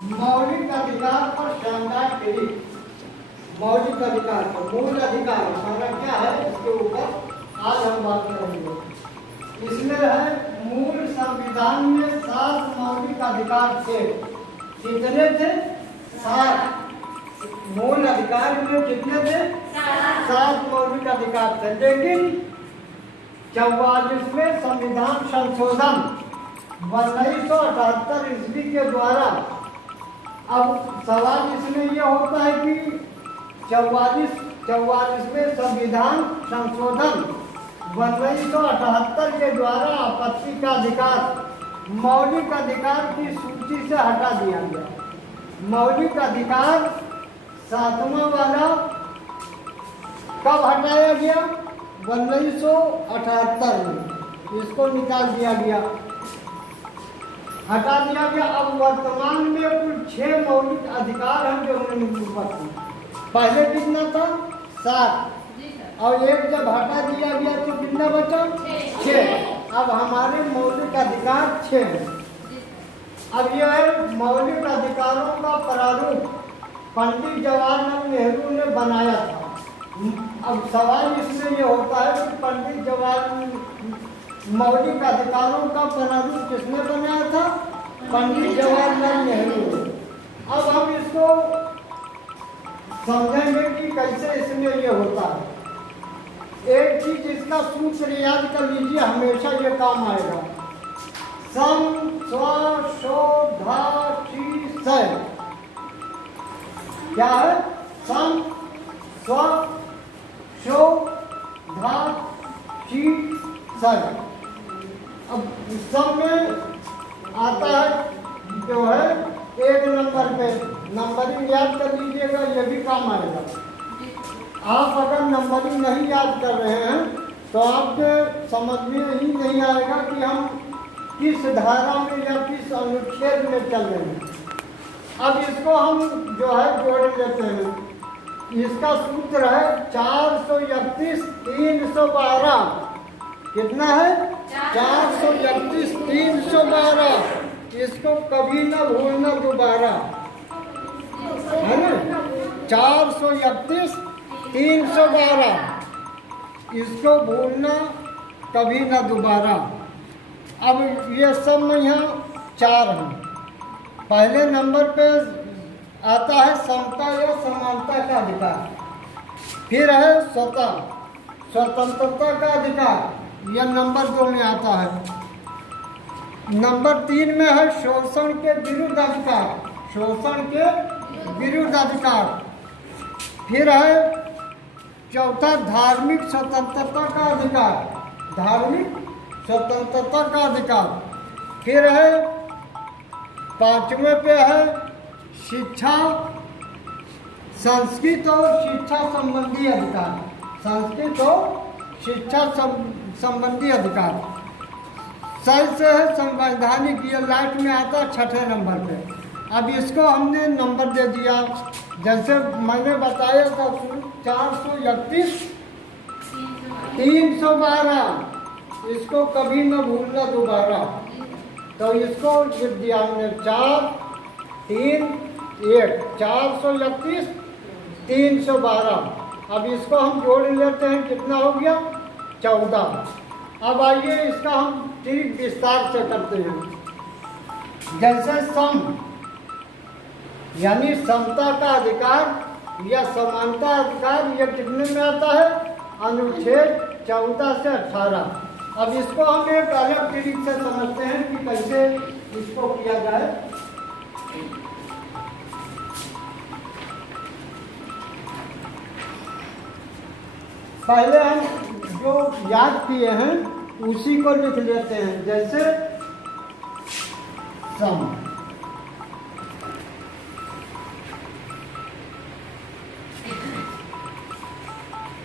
मौलिक अधिकार पर शानदार टिप्पणी। मौलिक अधिकार पर मूल अधिकार हमारा क्या है, इसके ऊपर आज हम बात करेंगे। इसमें है मूल संविधान में 7 मौलिक अधिकार थे। कितने थे? 7। मूल अधिकार में कितने थे? 7 मौलिक अधिकार थे। लेकिन 44वें संविधान संशोधन 1978 ईस्वी के द्वारा, अब सवाल इसमें यह होता है कि 44वें संविधान संशोधन 1978 के द्वारा आपत्ति का अधिकार मौलिक अधिकार की सूची से हटा दिया गया। मौलिक अधिकार 7वां वाला कब हटाया गया? 1978 में इसको निकाल दिया गया, हटा दिया गया। अब वर्तमान में कुल 6 मौलिक अधिकार हैं जो निम्नलिखित। पहले कितना था? 7। और एक जब हटा दिया गया तो कितना बचा? 6। अब हमारे मौलिक अधिकार 6 हैं। अब यह है मौलिक अधिकारों का प्रारूप पंडित जवाहरलाल नेहरू ने बनाया था। अब सवाल इसमें यह होता है कि पंडित जवाहरलाल मौलिक अधिकारों का प्रारूप किसने बनाया था? पंडित जवाहरलाल नेहरू ने। अब हम इसको समझेंगे कि कैसे इसमें ये होता है। एक चीज इसका सूत्र याद कर लीजिए, हमेशा ये काम आएगा। सम स्व शो धा ची स। क्या है? सम स्व शो धा ची स। अब सम में आता है जो है 1 नंबर पे, नंबरिंग याद कर लीजिएगा, ये भी काम आएगा। आप अगर नंबरिंग नहीं याद कर रहे हैं तो आपके समझ में ही नहीं आएगा कि हम किस धारा में या किस अनुच्छेद में चल रहे हैं। अब इसको हम जो है जोड़ लेते हैं। इसका सूत्र है 431 312। कितना है? 431 312। इसको कभी ना भूलना दोबारा, है ना? 431 312 इसको भूलना कभी ना दोबारा। अब ये सब में यहाँ 4 हैं। पहले नंबर पे आता है समता या समानता का अधिकार, फिर है स्वतंत्रता का अधिकार, यह नंबर 2 में आता है। नंबर 3 में है शोषण के विरुद्ध अधिकार, शोषण के विरुद्ध अधिकार। फिर है चौथा धार्मिक स्वतंत्रता का अधिकार, धार्मिक स्वतंत्रता का अधिकार। फिर है 5वें पे है शिक्षा, संस्कृत और शिक्षा संबंधी अधिकार, संस्कृत और शिक्षा संबंधी अधिकार। सही से है संवैधानिक, ये लास्ट में आता है 6ठे नंबर पे। अब इसको हमने नंबर दे दिया, जैसे मैंने बताया था 431 312। इसको कभी न भूलना दोबारा। तो इसको लिख दिया हमने 4 3 1 431 312। अब इसको हम जोड़ लेते हैं, कितना हो गया? 14। अब आइए इसका हम ठीक विस्तार से करते हैं। जैसे सम यानी समता का अधिकार या समानता अधिकार, यह कितने में आता है? अनुच्छेद 14 से 18। अब इसको हम एक अलग तरीके से समझते हैं कि कैसे इसको किया जाए। पहले हम जो याद किए हैं उसी को लिख लेते हैं। जैसे सम,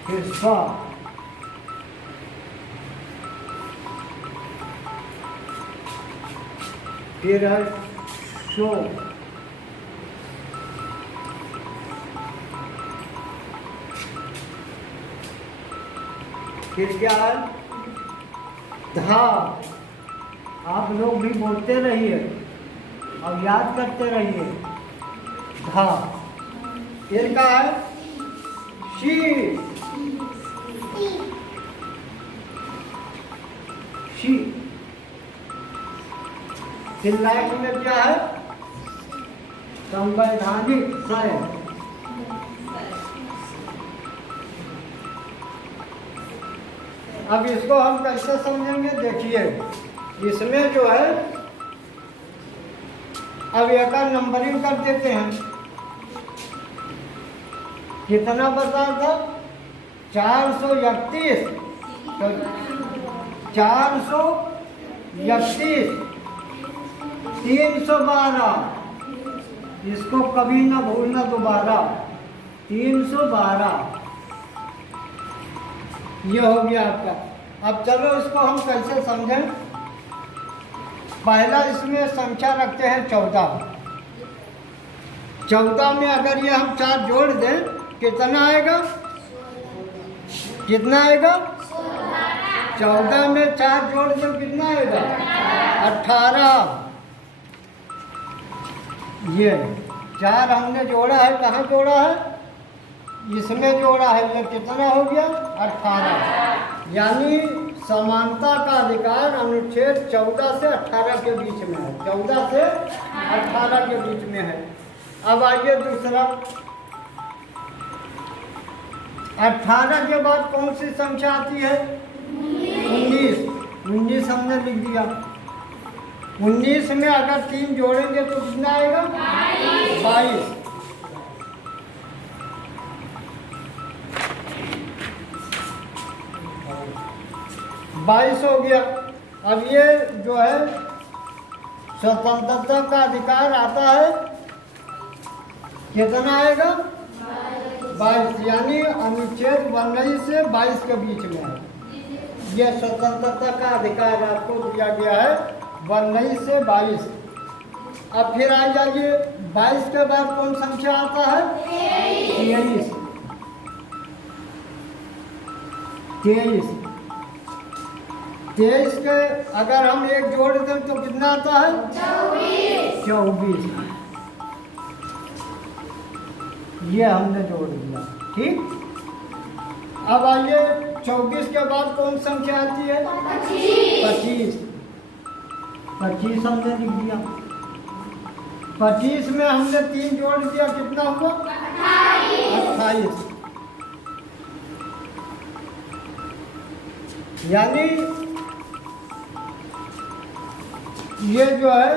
फिर स्व, फिर है शो, फिर क्या है? धा। आप लोग भी बोलते रहिए। अब याद करते रहिए। धा फिर का है शी, शी। फिर लाइट में क्या है? संवैधानिक सय। अब इसको हम कैसे समझेंगे? देखिए इसमें जो है, अब एक नंबरिंग कर देते हैं। कितना बता था? 431। तो 431 312, इसको कभी ना भूलना दोबारा। 312 ये हो गया आपका। अब चलो इसको हम कैसे समझें। पहला इसमें संख्या रखते हैं 14। 14 में अगर ये हम 4 जोड़ दें कितना आएगा? कितना आएगा? 14 में 4 जोड़ दें कितना आएगा? 18। ये 4 हमने जोड़ा है, कहाँ जोड़ा है? इसमें जोड़ा है। ये कितना हो गया? 18। यानी समानता का अधिकार अनुच्छेद 14 से 18 के बीच में है। 14 से 18 के बीच में है। अब आइए दूसरा। 18 के बाद कौन सी संख्या आती है? 19। 19 हमने लिख दिया। 19 में अगर 3 जोड़ेंगे तो कितना आएगा? 22। 22 हो गया। अब ये जो है स्वतंत्रता का अधिकार आता है, कितना आएगा? 22। यानी अनुच्छेद 19 से 22 के बीच में है। यह स्वतंत्रता का अधिकार आपको दिया गया है 19 से 22। अब फिर आ जाइए 22 के बाद कौन संख्या आता है? 23। 23 के अगर हम एक जोड़ दें तो कितना आता है? 24। ये हमने जोड़ दिया। ठीक। अब आइए 24 के बाद कौन संख्या आती है? 25। 25 हमने लिख दिया। 25 में हमने 3 जोड़ दिया, कितना हुआ? 28। यानी ये जो है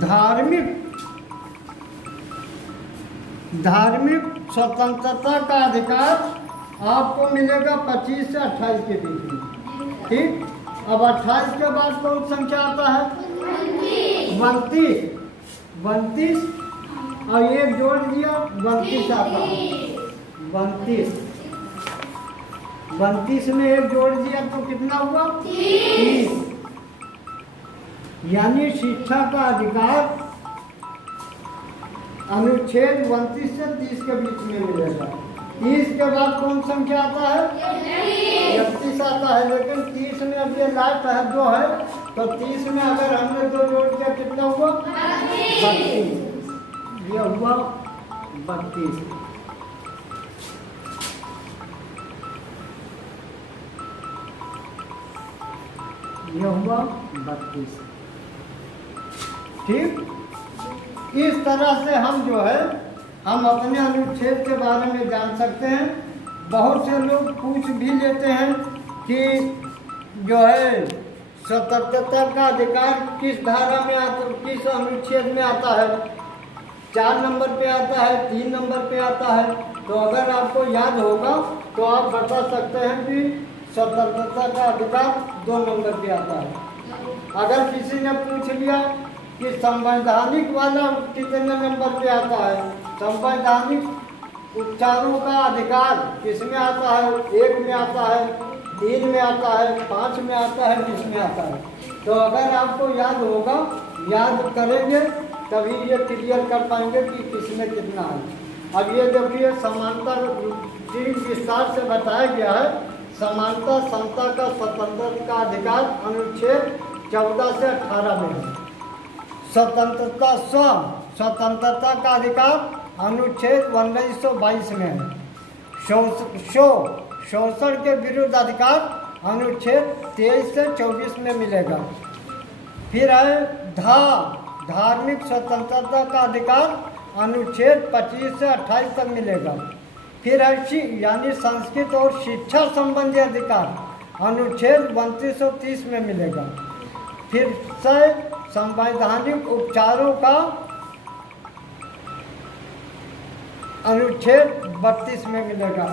धार्मिक स्वतंत्रता का अधिकार आपको मिलेगा 25 से 28 के बीच में। ठीक। अब 28 के बाद कौन संख्या आता है? 32। 32 और एक जोड़ दिया 32 आता है। 32 में एक जोड़ दिया तो कितना हुआ? 30। यानी शिक्षा का अधिकार अनुच्छेद 29 से 30 के बीच में मिलेगा। 30 के बाद कौन संख्या आता है? 31 आता है। लेकिन 30 में अब ये लास्ट है 2 है, तो 30 में अगर हमने 2 जोड़ दिया कितना हुआ? 32। ये हुआ 32। ये हुआ 32। ठीक। इस तरह से हम जो है हम अपने अनुच्छेद के बारे में जान सकते हैं। बहुत से लोग पूछ भी लेते हैं कि जो है स्वतंत्रता का अधिकार किस धारा में आता, किस अनुच्छेद में आता है? 4 नंबर पे आता है, 3 नंबर पे आता है। तो अगर आपको याद होगा तो आप बता सकते हैं कि स्वतंत्रता का अधिकार 2 नंबर पे आता है। अगर किसी ने पूछ लिया कि संवैधानिक वाला कितने नंबर पे आता है? संवैधानिक उपचारों का अधिकार किसमें आता है? 1 में आता है, 3 में आता है, 5 में आता है, 20 में आता है। तो अगर आपको याद होगा, याद करेंगे तभी ये क्लियर कर पाएंगे कि किसमें कितना है। अब ये देखिए समांतर विस्तार से बताया गया है। समानता समता का स्वतंत्रता का अधिकार अनुच्छेद 14 से 18 में है। स्वतंत्रता का अधिकार अनुच्छेद 1922 में है। शोषण के विरुद्ध अधिकार अनुच्छेद 23 से 24 में मिलेगा। फिर है धार्मिक स्वतंत्रता का अधिकार अनुच्छेद 25 से 28 तक मिलेगा। फिर है यानी संस्कृत और शिक्षा संबंधी अधिकार अनुच्छेद 3230 में मिलेगा। फिर से संवैधानिक उपचारों का अनुच्छेद 32 में मिलेगा।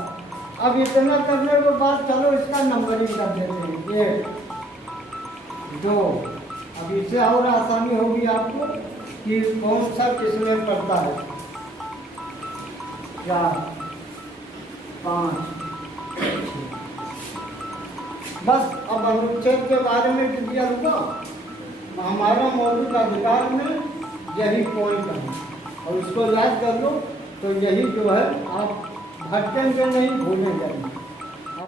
अब इतना करने के बाद चलो इसका नंबरिंग कर देते हैं। 1 2, अब इससे और आसानी होगी आपको कि कौन सा किसमें पड़ता है। 4 5 बस। अब अनुच्छेद के बारे में लिख दिया होगा। हमारा मौलिक अधिकार में यही पॉइंट है और इसको याद कर लो तो यही जो है आप भटकेंगे नहीं, भूलेंगे नहीं।